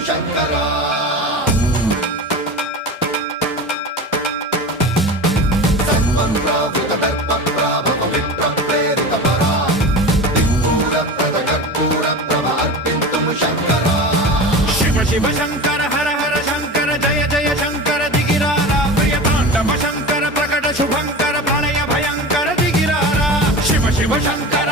శంకరా సర్వప్రావృత దర్ప ప్రాభవ విప్ర ప్రేరిత పరా దిక్పూర ప్రద కర్పూర ప్రభ అర్పింతుము శంకరా శివ శివ శంకర హర హర శంకర జయ జయ శంకర దిగిరారా ప్రియతాండవ శంకర ప్రకట శుభంకర ప్రణయ భయంకర దిగిరారా శివ శివ శంకర